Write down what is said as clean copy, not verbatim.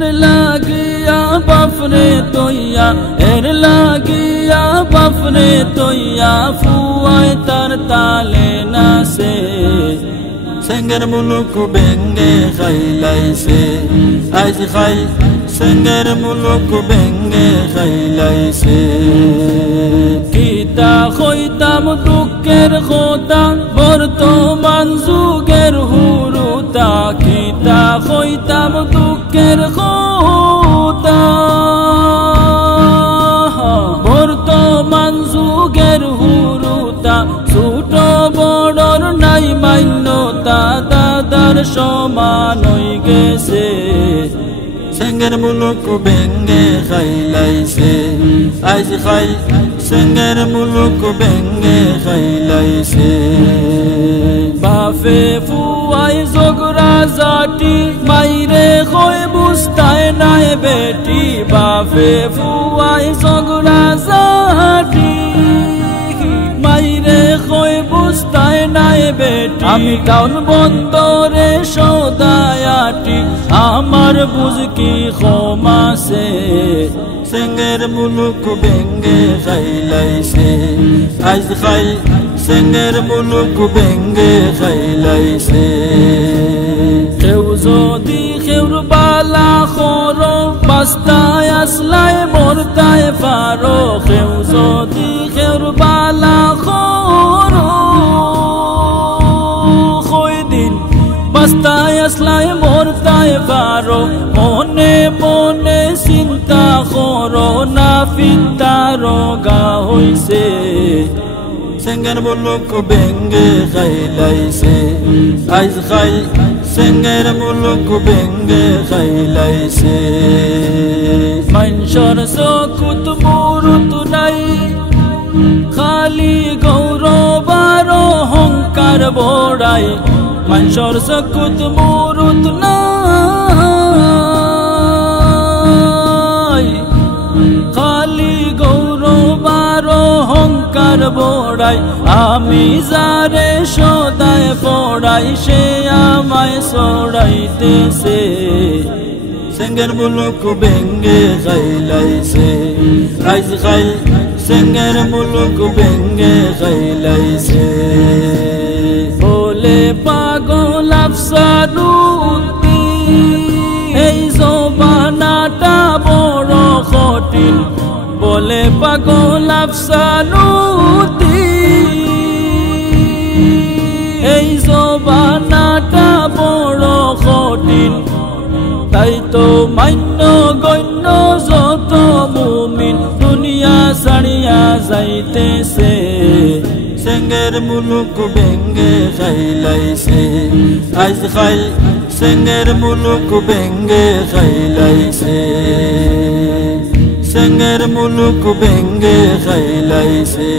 এর লাগিয়া বাপরে তৈয়া এর লাগিয়া বাপরে তৈয়া ফুয়ায় তার তালে নাচে সেঙ্গের মুলুক বেঙ্গে খাইলাইছে আজ খাই সেঙ্গের মুলুক বেঙ্গে খাইলাইছে কিতা হইতাম দুঃখের কথা বর্তমান যুগের হুরুতা কিতা হইতাম দুঃখের কথা বর্তমান যুগের হুরুতা ছোট বড়র নাই মান্যতা দাদার সমান হয়ে গেছে সেঙ্গের মুলুক বেঙ্গে খাইলাইছে আজ খাই সেঙ্গের মুলুক বেঙ্গে খাইলাইছে বাপে ফুয়াই জগরা জাতি মাইরে কই বুঝতায় নাই বেটি বাপে ফুয়াই জগরা জাতি মাইরে কই বুঝতায় নাই বেটি আমি টাউন বন্দরে সদায়াটি আমার বুঝ কি ক্ষমাছে সেঙ্গের মুলুক বেঙ্গে খাইলাইছে আজ খাই সেঙ্গের মুলুক বেঙ্গে খাইলাইছে কেউ যদি কেউর বালা খরো বাস্তায় আসলাই মরতায় পারো কেউ যদি কেউর বালা খরো কয়দিন বাস্তায় আসলাই মরতায় পারো মনে মনে চিন্তা করো না পিতা রোগা হইছে সেঙ্গের মুলুক বেঙ্গে খাইলাইছে আজ খাই সেঙ্গের মুলুক বেঙ্গে খাইলাইছে মানুষের চকুত মুরুত নাই খালি গৌরব আর অহংকার বড়াই মানুষের চকুত মুরুত নাই খালি গৌরব আর অহংকার বড়াই আমি যারে সদায় পড়াই সে আমায় ছড়াইতেছে সেঙ্গের মুলুক বেঙ্গে খাইলাইছে আজ খাই সেঙ্গের মুলুক বেঙ্গে খাইলাইছে বলে পাগল আফসানুদ্দিন এই জবানাটা বড় কঠিন বলে পাগল আফসানুদ্দিন এই জবানাটা বড় কঠিন তাই তো মান্য গণ্য যত মুমিন দুনিয়া ছাড়িয়া যাইতেছে সেঙ্গের মুলুক বেঙ্গে খাইলাইছে আজ খাই সেঙ্গের মুলুক বেঙ্গে খাইলাইছে সেঙ্গের মুলুক বেঙ্গে খাইলাইছে